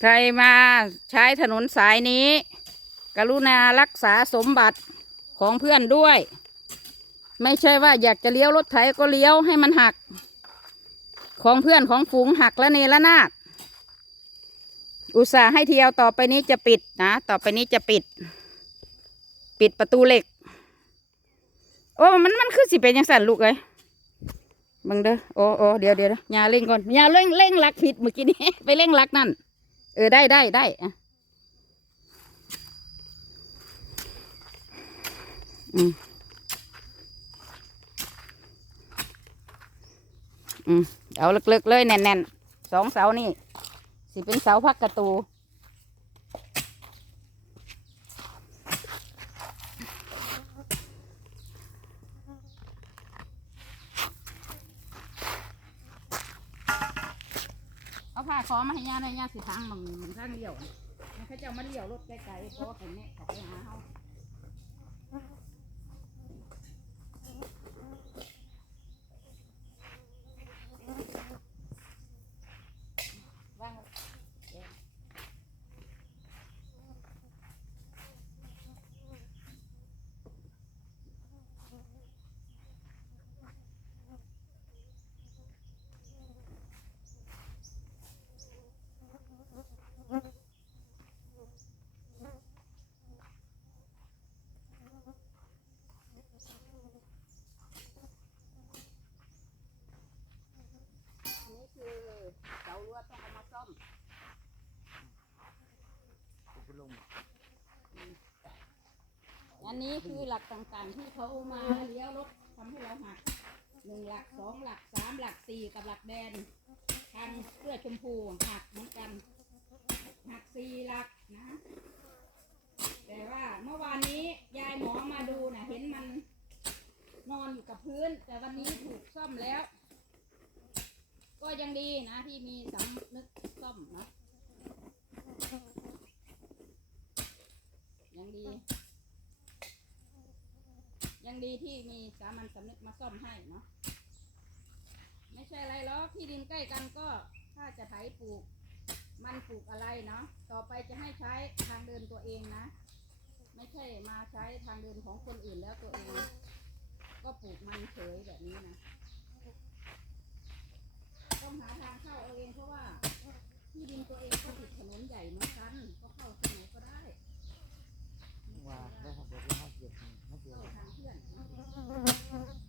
ใครมาใช้ถนนสายนี้ กรุณารักษาสมบัติของเพื่อนด้วย ไม่ใช่ว่าอยากจะเลี้ยวรถไถก็เลี้ยวให้มันหัก ของเพื่อนของฝูงหักและเนระนาดอุตส่าห์ให้เที่ยวต่อไปนี้จะปิดนะ ต่อไปนี้จะปิด ปิดประตูเหล็ก โอ้มันมันคือสิเป็นยังสั่นลูกเลยบังเด้อโอ้โอ้เดี๋ยวเดี๋ยวอยาเร่งก่อนอยาเร่งเร่งหลักผิดเมื่อกี้นี้ไปเร่งหลักนั่น เออได้ได้ได้อะอืมอืมเอาลึกๆเลยแน่นๆสองเสานี่สิเป็นเสาพักกระตู ผ้าขอมาให้ย่าได้ย่าสิทางมึงมันทางเลี้ยวน่ะมันเขาจะเอามาเลี้ยวรถไกลๆเพราะว่าผมเนี่ยเขาไปหาเขาว่างเดี๋ยวอันนี้คือเสาลวด ต้องเอามาซ่อมอันนี้คือหลักต่างๆ ที่เขามาเลี้ยวรถทำให้เราหักหนึ่งหลักสองหลักสามหลักสี่กับหลักแดนทางเสื้อชมพูหักเหมือนกันหักสี่หลักนะ แต่ว่าเมื่อวานนี้ยายหมอมาดูนะเห็นมันนอนอยู่กับพื้น แต่วันนี้ถูกซ่อมแล้ว ก็ยังดีนะที่มีสำนึกซ่อมนะยังดี ยังดี ที่มีสามัญสำนึกมาซ่อมให้เนาะไม่ใช่อะไรหรอกที่ดินใกล้กันก็ถ้าจะไถปลูก มันปลูกอะไรเนาะต่อไปจะให้ใช้ทางเดินตัวเองนะ ไม่ใช่มาใช้ทางเดินของคนอื่นแล้วตัวเอง ก็ปลูกมันเฉยแบบนี้นะต้องหาทางเข้าเอาเองเพราะว่าที่ดินตัวเองก็ติดถนนใหญ่เหมือนกันก็เข้าที่ไหนก็ได้ว่าได้ทำเด็กแล้วห้าเจ็ดห้าเจ็ดเข้าทางเพื่อน Thank you.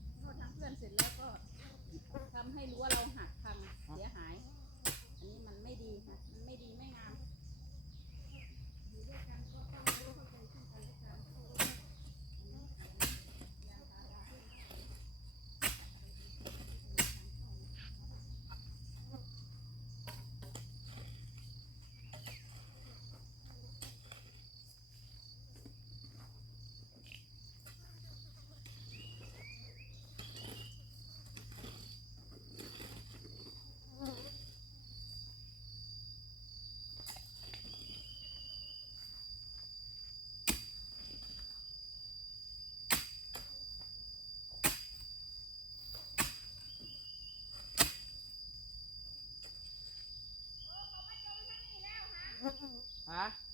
ฮ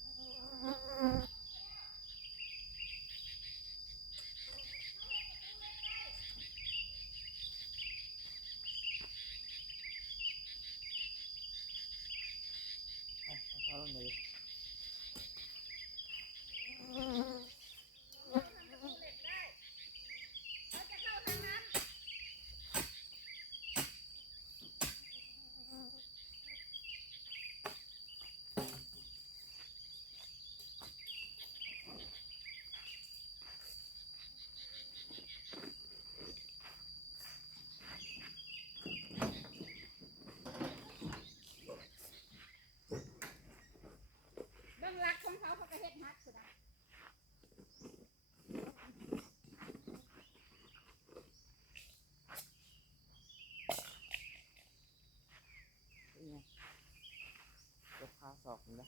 นี่นะ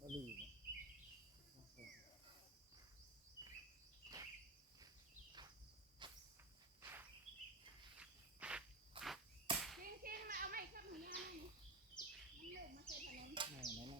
มาลืมเข่งๆมาเอาไม้ข้ามเนี้ยนี่มันเหลือมาใส่ถนนไหนไหน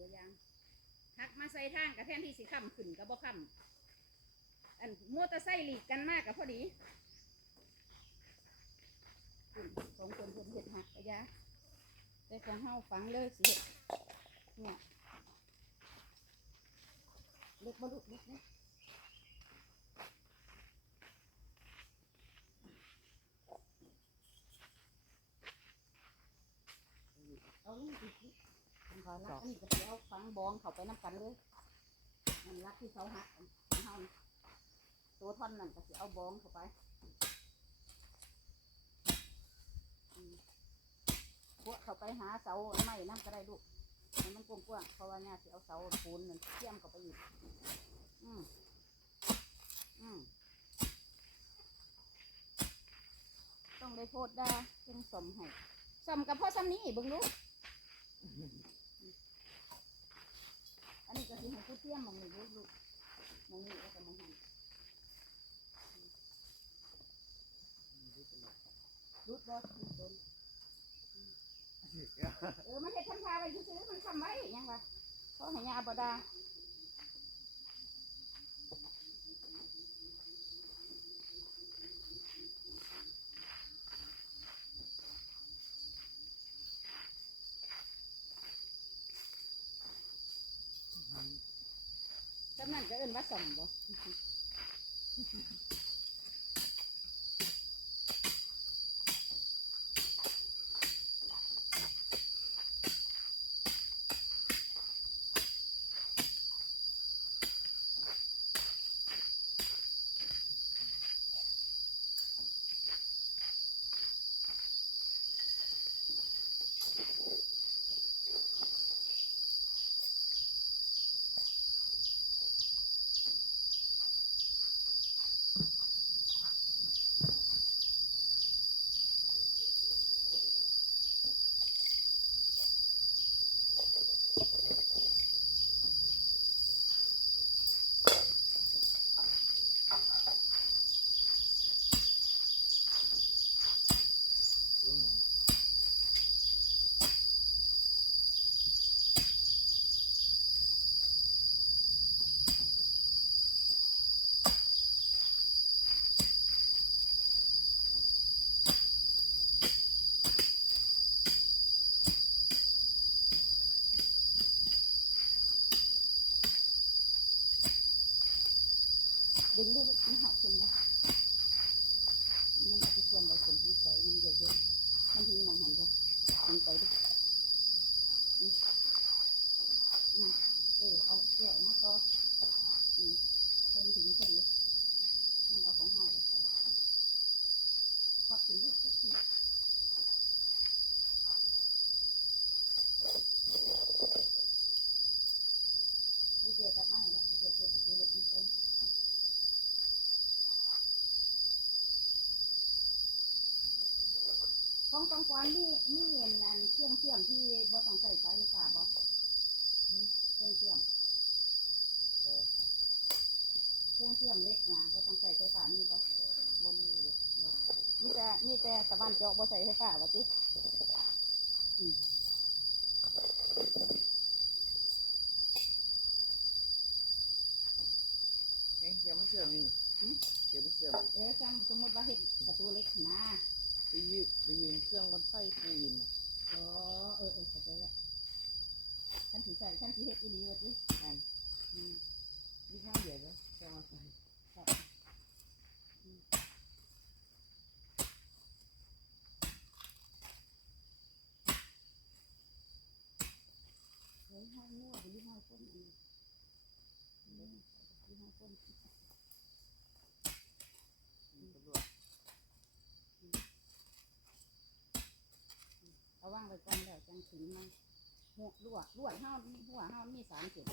ตัวอย่างหักมาใส่ทางกับแทนที่สิค้ำขึ้นกับบ่ค้ำอันมอเตอร์ไซค์หลีกกันมากกับพอดีอืมสองคนคนเห็ดหักกะยาแต่ของเฮาฝังเลยสิเฮ็ดเนี่ยเล็กบลุกเล็กนะเอาลูก อีกนิดพารัสกอกอันนี้ก็สิเอาฝังบองเข้าไปน้ำกันเลยมันรักที่เขาหักของเฮานี่ตัวท่อนนั่นก็สิเอาบองเข้าไปอืมพวกเข้าไปหาเสาไม้นั่นก็ได้ลูกให้มันกว้างๆเพราะว่าเนี่ยสิเอาเสาปูนนั่นเทียมเข้าไปอีก อืมอืมต้องได้โพดได้จึงสมให้สมกับพ่อซ้ำนี้เบิ่งลูก อันนี้ก็สิให้ผู้เทียมมองนี่ลูกลูกมองนี่แล้วก็มองหันรูดบอสรูดบนเออมันเห็ดทำทาไว้ซื้อๆมันทำไว้ยังวะเพราะให้ยาบดา นั่นก็เอิ้นว่าสมบ่ ดึงลูกลูกมันหักขึ้นนะมันเอาไปส่วนไว้ส่วนที่ใส่มันเยอะๆมันถึงมองหันไปดึงไปดิอืมอืมเอเอาแกะมาต่ออืมพอดีถึงพอดีมันเอาของห้าไปควักขึ้นลูกควักขึ้นผู้เจียกลับมาแล้วผู้เจียเปิดประตูเล็กมาใส่ของกองกวนมีมีเห็นอันเครื่องเชื่อมที่บ่ต้องใส่สายไฟฟ้าบ่ เครื่องเชื่อมเออค่ะเครื่องเชื่อมเล็กนะบ่ต้องใส่ไฟฟ้ามีบ่บ่มีเลยบ่มีแต่มีแต่ตะวันเจาะบ่ใส่ไฟฟ้าว่าติอืมเอ้ยเดี๋ยวมันเสื่อมนี่เดี๋ยวมันเสื่อมเออซ้ำสมมติว่าเฮ็ดประตูเล็กนะไปยืมไปยืมเครื่องบนไฟปูอินน่ะอ๋อเออเออเข้าใจแล้ว ฉันสิใส่ฉันสิเฮ็ดอีหลีว่าตินั่นอืมยี่ห้อเดียวแล้วเครื่องบนไฟครับอืมเฮ้ยห้อยมั่วไปยี่ห้อยคนอันนี้อืมยี่ห้อยคนตำรวจเอาว่างไว้ก่อนแล้วจังถึงมัน หัวลวดลวดเฮาหัวเฮามีสามเจ็ด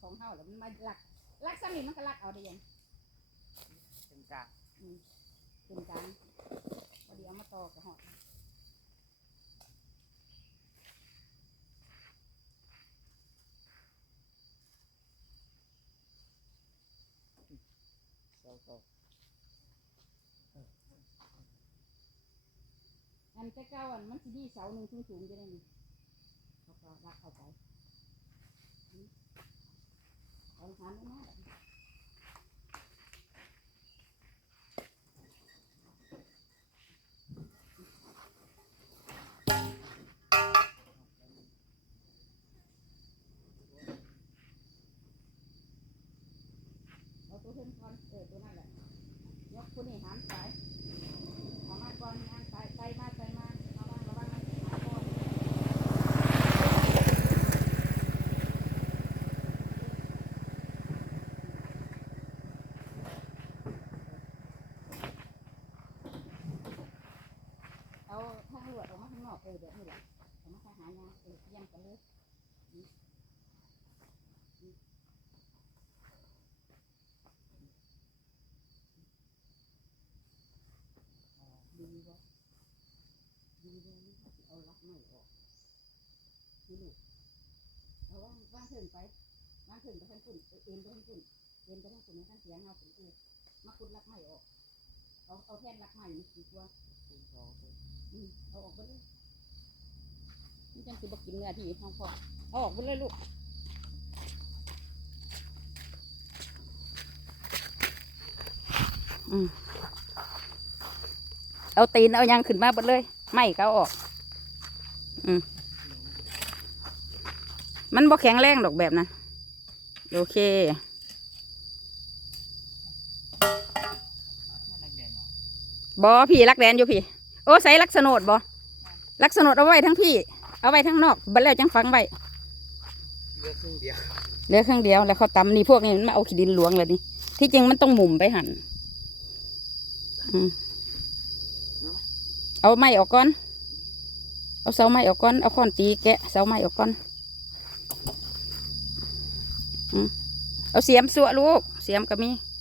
ของเฮาแล้วมันมาลักลักสนิทมันก็ลักเอาได้ยังเป็นกลางอืมเป็นกลางพอดีเอามาต่อกับหอดเสาต่อ อันแต่เก่าอันมันสิมีเสาหนึ่งสูงๆอยู่ได้นี่ก็รักเข้าไปเอาหาไม่มากเอาตัวขึ้นก่อนเออตัวนั่นแหละยกคุณนี่หามสายเอามาก่อนงานสายไปมาไปมาระวังระวังมันหาก่อนเอาทางลวดออกมาข้างน อกเดี๋ยวนี่แหละเอามาทางหายาเออเยี่ยมกันเลยดีบ่ดีบ่นี่เขาเอาลักไม่ออกนี่ลูกเอาว่างว่างเถิงไปว่างเถิงไปท่างฝุ่นเอ็นไปท่างฝุ่นเอ็นไปท่างฝุ่นในทางเสียงเอาฝุ่นเออมาขุดลักไม่ออก เอาเอาแท่นลักไม่นี่ดีกว่าคูณสองคูณอืมเอาออกไปเลย มันจังสิบกินเนื้อที่ห้องพ่อเอาออกไปเลยลูกอืมเอาตีนเอายังขึ้นมาหมดเลย ไม่ก็เอาออก อืมมันบ่แข็งแรงดอกแบบนะโอเคน่อบอพี่รักแดนอยู่พี่ โอ้ใส่ลักษณดบอลักษณดเอาไว้ทั้งพี่ เอาไว้ทั้งนอกบัดแล้วจังฟังไว้เลือกครึ่งเดียวเหลือเครื่องเดียวแล้วเขาตำนี่พวกนี้มันมาเอาขี้ดินหลวงเลยนี่ที่จริงมันต้องหมุมไปหันอืมเอาไม้ออกก่อน เอาเสาไม้ออกก่อน เอาค้อนตีแกะเสาไม้ออกก่อนอืมเอาเสียมสัวลูก เสียมก็มีเ